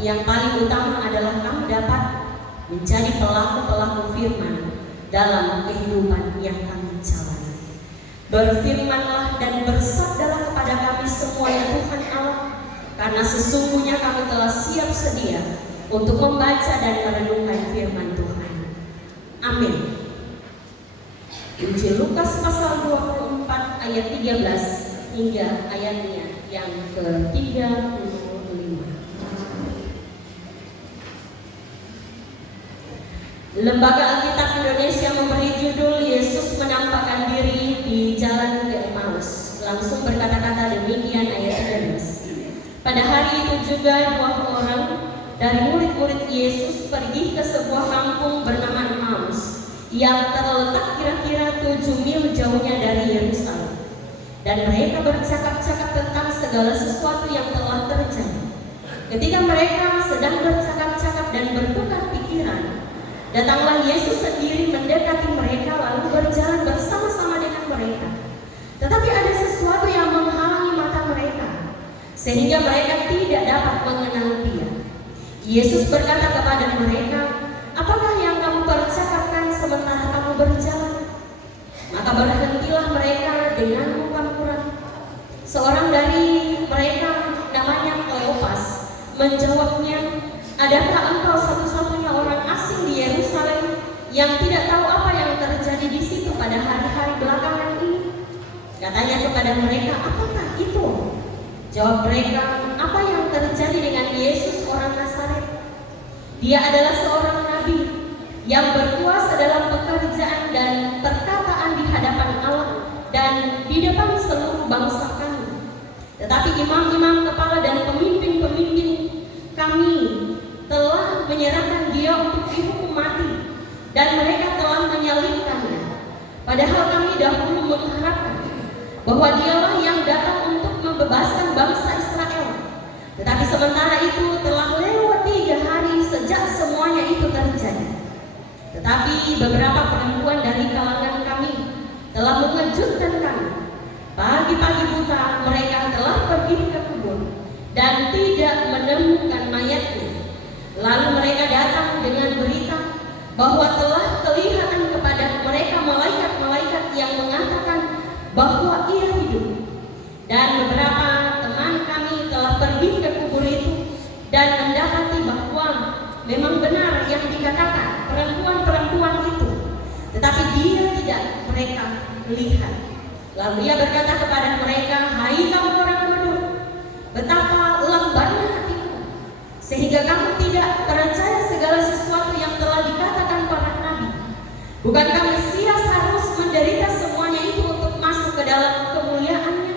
yang paling utama adalah kamu dapat menjadi pelaku-pelaku firman dalam kehidupan yang kami jalani. Berfirmanlah dan bersabdalah kepada kami semua ya Tuhan Allah, karena sesungguhnya kami telah siap sedia untuk membaca dan merenungkan firman Tuhan. Amin. Injil Lukas pasal 24 ayat 13 hingga ayatnya yang ke-35. Lembaga Alkitab Indonesia memberi judul Yesus menampakkan diri di jalan ke Emmaus. Langsung berkata-kata demikian ayat 13. Pada hari itu juga 2 orang dari murid-murid Yesus pergi ke sebuah kampung bernama Emmaus yang terletak kira-kira 7 mil jauhnya dari Yerusalem. Dan mereka bercakap-cakap tentang segala sesuatu yang telah terjadi. Ketika mereka sedang bercakap-cakap dan bertukar pikiran, datanglah Yesus sendiri mendekati mereka lalu berjalan bersama-sama dengan mereka. Tetapi ada sesuatu yang menghalangi mata mereka, sehingga mereka tidak dapat mengenal Dia. Yesus berkata kepada mereka, "Apakah yang kamu percakapkan sementara kamu berjalan?" Maka berhentilah mereka dengan muka muram. Seorang dari mereka namanya Kleopas menjawabnya, "Adakah engkau satu-satunya orang asing di Yerusalem yang tidak tahu apa yang terjadi di situ pada hari-hari belakangan ini?" Katanya kepada mereka, "Apakah itu?" Jawab mereka, "Apa yang terjadi dengan Yesus orang Nazaret? Dia adalah seorang nabi yang berkuasa dalam pekerjaan dan perkataan di hadapan Allah dan di depan seluruh bangsa kami. Tetapi imam-imam kepala dan pemimpin-pemimpin kami telah menyerahkan Dia untuk dihukum mati, dan mereka telah menyalibkannya. Padahal kami dahulu mengharapkan bahwa Dialah yang datang untuk membebaskan bangsa Israel. Tetapi sementara itu telah lewat 3 hari sejak semuanya itu terjadi. Tetapi beberapa perempuan dari kalangan kami telah mengejutkan kami. Pagi-pagi buta mereka telah pergi ke kebun dan tidak menemukan mayatnya. Lalu mereka datang dengan berita bahwa telah kelihatan kepada mereka malaikat-malaikat yang mengatakan bahwa Ia hidup. Dan beberapa teman kami telah pergi ke kubur itu dan mendapati bahwa memang benar yang dikatakan perempuan-perempuan itu, tetapi Dia tidak mereka lihat. Lalu Ia berkata kepada mereka, "Hai kamu orang bodoh, betapa lambannya hatimu, sehingga kamu tidak percaya segala sesuatu yang telah dikatakan para nabi. Bukankah Mesias harus menderita semuanya itu untuk masuk ke dalam kemuliaannya?"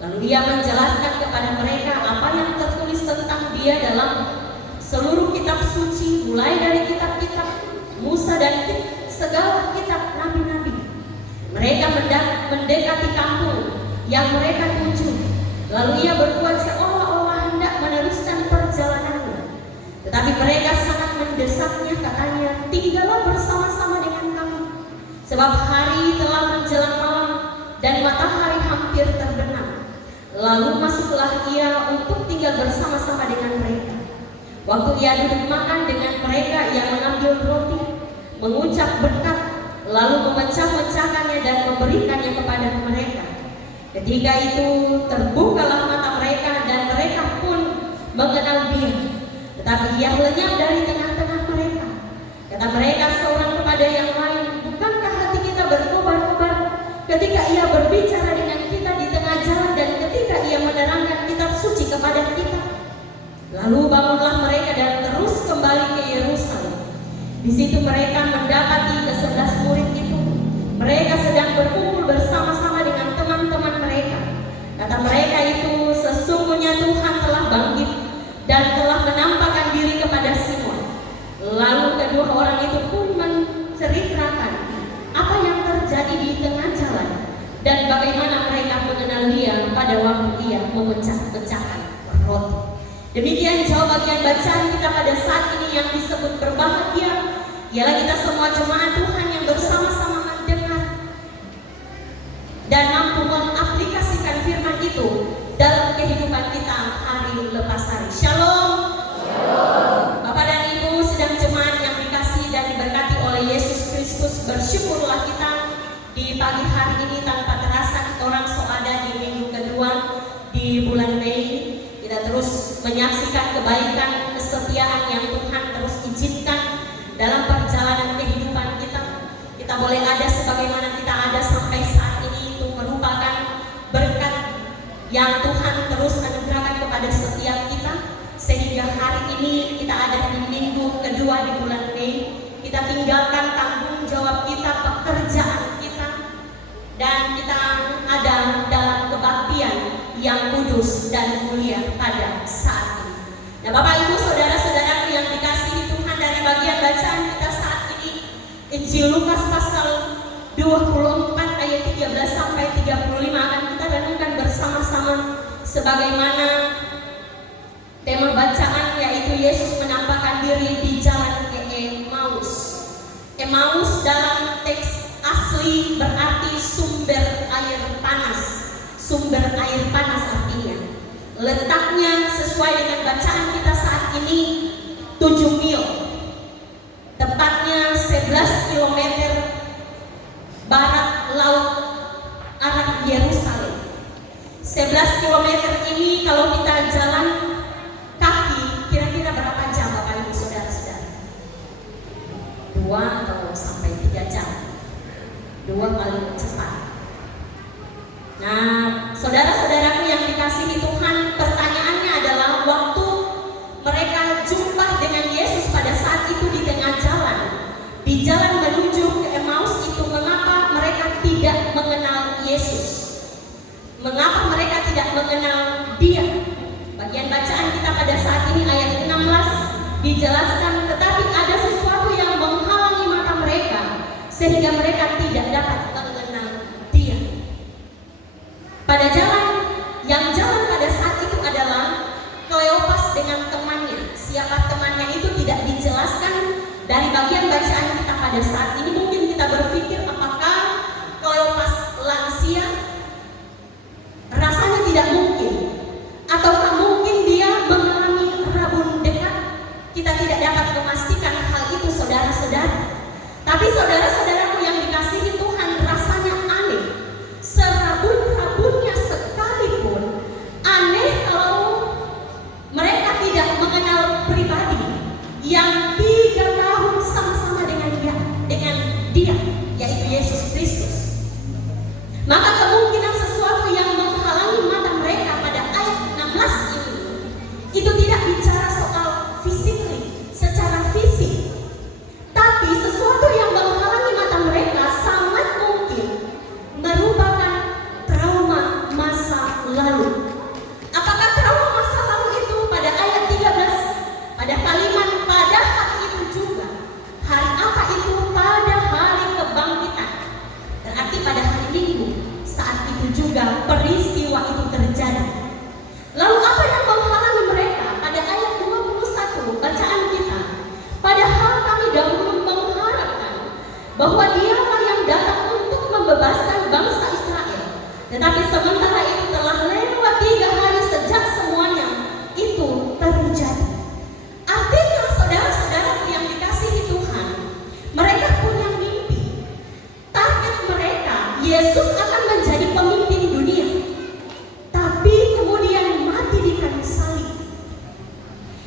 Lalu Ia menjelaskan kepada mereka apa yang tertulis tentang Dia dalam seluruh kitab suci, mulai dari kitab-kitab Musa dan segala kitab nabi-nabi. Mereka mendekati kampung yang mereka tuju. Lalu Ia berbuat seolah-olah hendak meneruskan perjalanannya. Tetapi mereka sangat mendesaknya, katanya, "Tinggallah bersama-sama dengan kami, sebab hari telah menjelang malam dan matahari hampir terbenam." Lalu masuklah Ia untuk tinggal bersama-sama dengan mereka. Waktu Ia duduk makan dengan mereka, Ia mengambil roti, mengucap berkat, lalu memecah-mecahkannya dan memberikannya kepada mereka. Ketika itu terbukalah mata mereka dan mereka pun mengenal Dia. Tetapi Ia lenyap dari tengah-tengah mereka. Kata mereka seorang kepada yang lain, "Bukankah hati kita berkobar-kobar ketika Ia berbicara dengan kita di tengah jalan dan ketika Ia menerangkan kitab suci kepada kita?" Lalu bangunlah mereka dan terus kembali ke Yerusalem. Di situ mereka mendapati ke-11 murid itu. Mereka sedang berkumpul bersama-sama dengan teman-teman mereka. Kata mereka itu, "Sesungguhnya Tuhan telah bangkit dan telah menampakkan diri kepada Simon." Lalu kedua orang itu pun menceritakan apa yang terjadi di tengah jalan dan bagaimana mereka mengenal Dia pada waktu Ia memecah-pecahkan roti. Demikian jauh bagian bacaan kita pada saat ini yang disebut berbahagia ialah kita semua jemaat Tuhan yang bersama-sama mendengar dan mampu mengaplikasikan firman itu dalam kehidupan kita hari lepas hari. Shalom. pagi hari ini tanpa terasa kita orang ada di minggu kedua di bulan Mei. Kita terus menyaksikan kebaikan, kesetiaan yang Tuhan terus izinkan dalam perjalanan kehidupan kita. Kita boleh ada sebagaimana kita ada sampai saat ini, itu merupakan berkat yang Tuhan terus anugerahkan kepada setiap kita, sehingga hari ini kita ada di minggu kedua di bulan Mei. Kita tinggalkan tanggung jawab kita, pekerjaan kita, dan kita ada dalam kebaktian yang kudus dan mulia pada saat ini. Nah, Bapak Ibu saudara-saudaraku yang dikasihi Tuhan, dari bagian bacaan kita saat ini Injil Lukas pasal 24 ayat 13 sampai 35 akan kita renungkan bersama-sama sebagaimana tema bacaan, yaitu Yesus menampakkan diri di jalan ke Emmaus. Emmaus dalam teks asli berarti sumber air panas. Sumber air panas artinya. Letaknya sesuai dengan bacaan kita saat ini 7 mil. Tepatnya 11 km barat laut arah Yerusalem. 11 km ini kalau kita jalan kaki kira-kira berapa jam Bapak Ibu saudara-saudara? 2 atau sampai 3 jam. 2 paling cepat. Nah, saudara-saudaraku yang dikasihi Tuhan, pertanyaannya adalah waktu mereka jumpa dengan Yesus pada saat itu di tengah jalan, di jalan menuju ke Emmaus itu, mengapa mereka tidak mengenal Yesus? Mengapa mereka tidak mengenal Dia? Bagian bacaan kita pada saat ini ayat 16 dijelaskan, tetapi ada sesuatu yang menghalangi mata mereka sehingga mereka tidak dapat mengenal Dia. Pada jalan pada saat itu adalah Kleopas dengan temannya. Siapa temannya itu tidak dijelaskan dari bagian bacaan kita pada saat ini. Mungkin kita berpikir apakah Kleopas lansia? Rasanya tidak mungkin. Ataukah mungkin dia mengalami rabun dekat? Kita tidak dapat memastikan hal itu saudara-saudara. Tapi saudara-saudaraku yang dikasihi Tuhan, rasanya aneh. Serabun-rabunnya sekalipun aneh kalau mereka tidak mengenal pribadi yang 3 tahun sama-sama dengan dia, yaitu Yesus Kristus. Maka kemungkinan sesuatu yang menghalangi mata mereka pada ayat 16 ini, itu tidak bicara soal secara fisik, tapi sesuatu yang menghalangi mata mereka sangat mungkin merupakan trauma masa lalu. Apakah trauma masa lalu itu pada ayat 13, pada kalimat pada hari itu juga? Hari apa itu? Pada hari kebangkitan. Berarti pada hari Minggu, saat itu juga peristiwa itu terjadi. Lalu apa yang menghalangi mereka? Pada ayat 21 bacaan kita, padahal kami dahulu mengharapkan bahwa Dialah yang datang untuk membebaskan bangsa Israel. Tetapi sementara itu telah lewat 3 hari sejak semuanya itu terjadi. Artinya saudara-saudara yang dikasihi Tuhan, mereka punya mimpi. Target mereka, Yesus akan menjadi pemimpin dunia. Tapi kemudian mati di kayu salib.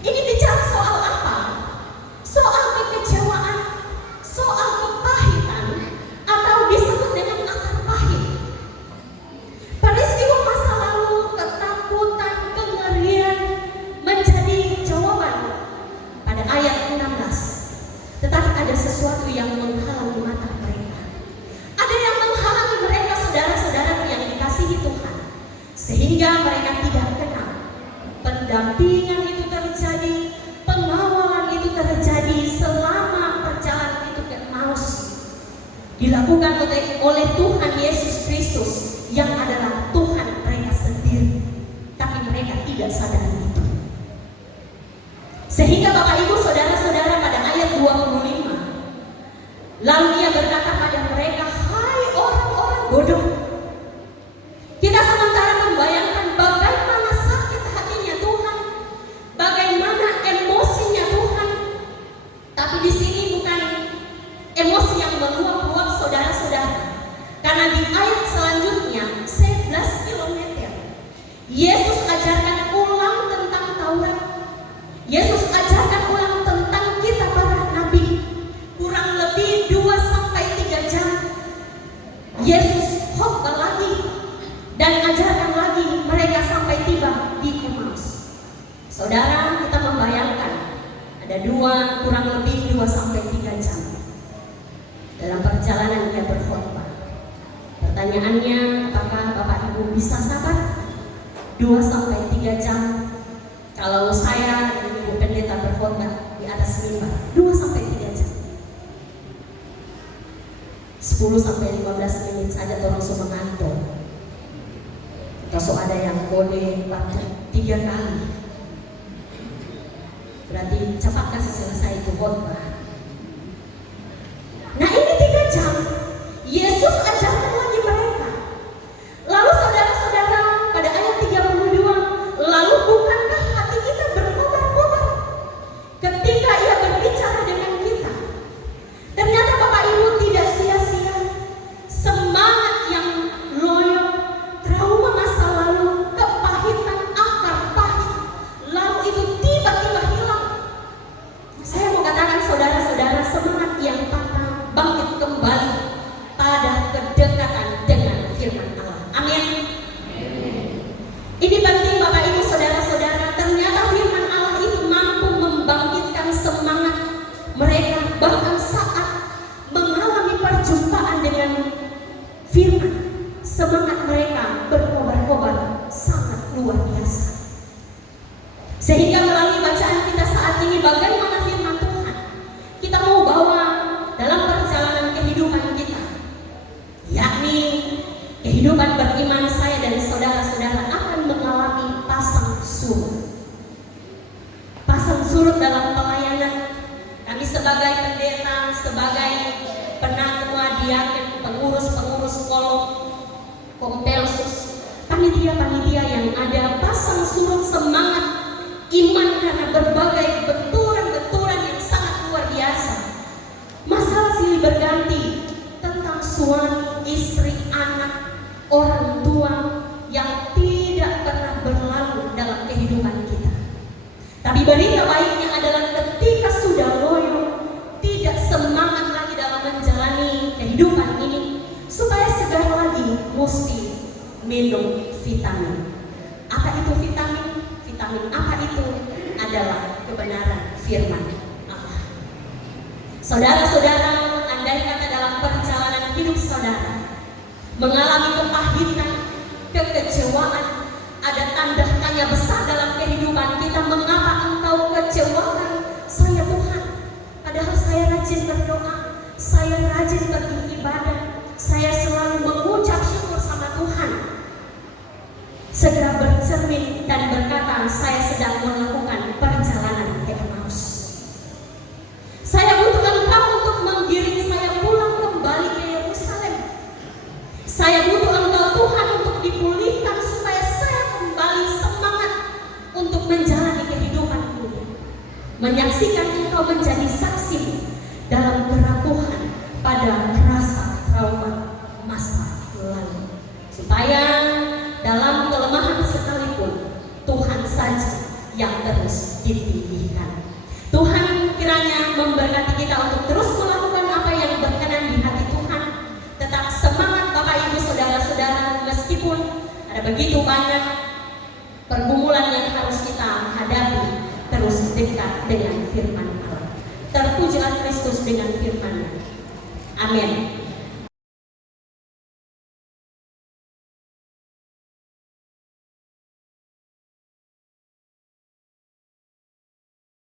Ini bicara soal apa? Soal kekecewaan, soal kepahitan, atau disebut dengan akar pahit. Peristiwa masa lalu, ketakutan, kengerian menjadi jawaban pada ayat 16. Tetapi ada sesuatu yang menghalangi mata mereka. Ada yang menghalangi mereka, saudara-saudara yang dikasihi Tuhan, sehingga mereka tidak kenal. Pendampingan itu terjadi, pengawalan itu terjadi selama perjalanan itu ke Emmaus, dilakukan oleh Tuhan Yesus Kristus yang adalah Tuhan mereka sendiri. Tapi mereka tidak sadar itu. Sehingga Bapak Ibu saudara-saudara pada ayat 25, lalu Dia berkata pada mereka, hai orang-orang bodoh. Kita sementara membayangkan bagaimana sakit hatinya Tuhan, bagaimana emosinya Tuhan. Tapi di sini bukan emosi yang meluap-luap saudara-saudara, karena Ada kurang lebih 2 sampai 3 jam dalam perjalanan dia berkhotbah. Pertanyaannya, apakah Bapak Ibu bisa sabar 2 sampai 3 jam kalau saya dan Ibu Pendeta berkhotbah di atas mimbar 2 sampai 3 jam? 10 sampai 15 menit saja orang semua ngantuk. Atau ada yang kode batuk 3 kali. Berarti cepat kasih selesai itu khotbah. Nah, ini 3 jam Yesus ajarkan lagi mereka. Lalu saudara-saudara, pada ayat 32, lalu bukankah hati kita berkobar-kobar ketika ia berbicara dengan kita? Ternyata Bapak Ibu tidak sia-sia. Semangat yang loyo, trauma masa lalu, kepahitan, akar pahit, lalu itu tiba-tiba hilang. Saya mau katakan saudara-saudara, semangat yang patah bangkit kembali pada kedekatan dengan firman Allah. Amin. Ini penting Bapak Ibu saudara-saudara. Ternyata firman Allah itu mampu membangkitkan semangat mereka bahkan saat mengalami perjumpaan dengan firman. Semangat mereka berkobar-kobar sangat luar biasa. Sehingga melalui bacaan kita saat ini, bagaimana firman Tuhan kita mau bawa dalam perjalanan kehidupan kita, yakni kehidupan beriman saya dan saudara-saudara akan mengalami pasang surut. Pasang surut dalam pelayanan. Kami sebagai pendeta, sebagai penatua, diaken, pengurus-pengurus kolom, kompelsus, panitia-panitia yang ada, pasang surut semangat iman karena berbagai benturan-benturan yang sangat luar biasa. Masalah silih berganti tentang suami, istri, anak, orang tua yang tidak pernah berlalu dalam kehidupan kita. Tapi berita baiknya adalah ketika sudah loyo, tidak semangat lagi dalam menjalani kehidupan ini, supaya segar lagi mesti minum vitamin. Apa itu vitamin? Vitamin apa itu? Adalah kebenaran firman Allah. Saudara-saudara, andai kata dalam perjalanan hidup saudara mengalami kepahitan, kekecewaan, ada tanda tanya besar dalam kehidupan kita. Mengapa engkau kecewakan saya Tuhan? Padahal saya rajin berdoa, saya rajin beribadah, saya selalu mengucap syukur sama Tuhan. Segera bercermin dan berkata, saya sedang melakukan perjalanan ke Emmaus. Saya butuh engkau untuk menggiring saya pulang kembali ke Yerusalem. Saya butuh engkau Tuhan untuk dipulihkan supaya saya kembali semangat untuk menjalani kehidupan ini. Menyaksikan engkau menjadi saksi dalam kerapuhan pada rasa trauma masa lalu. Supaya dalam kelemahan sekalipun Tuhan saja yang terus dipilihkan. Tuhan kiranya memberkati kita untuk terus melakukan apa yang berkenan di hati Tuhan. Tetap semangat Bapak Ibu saudara-saudara, meskipun ada begitu banyak pergumulan yang harus kita hadapi, terus dekat dengan firman Allah. Terpujilah Kristus dengan firman-Nya. Amin.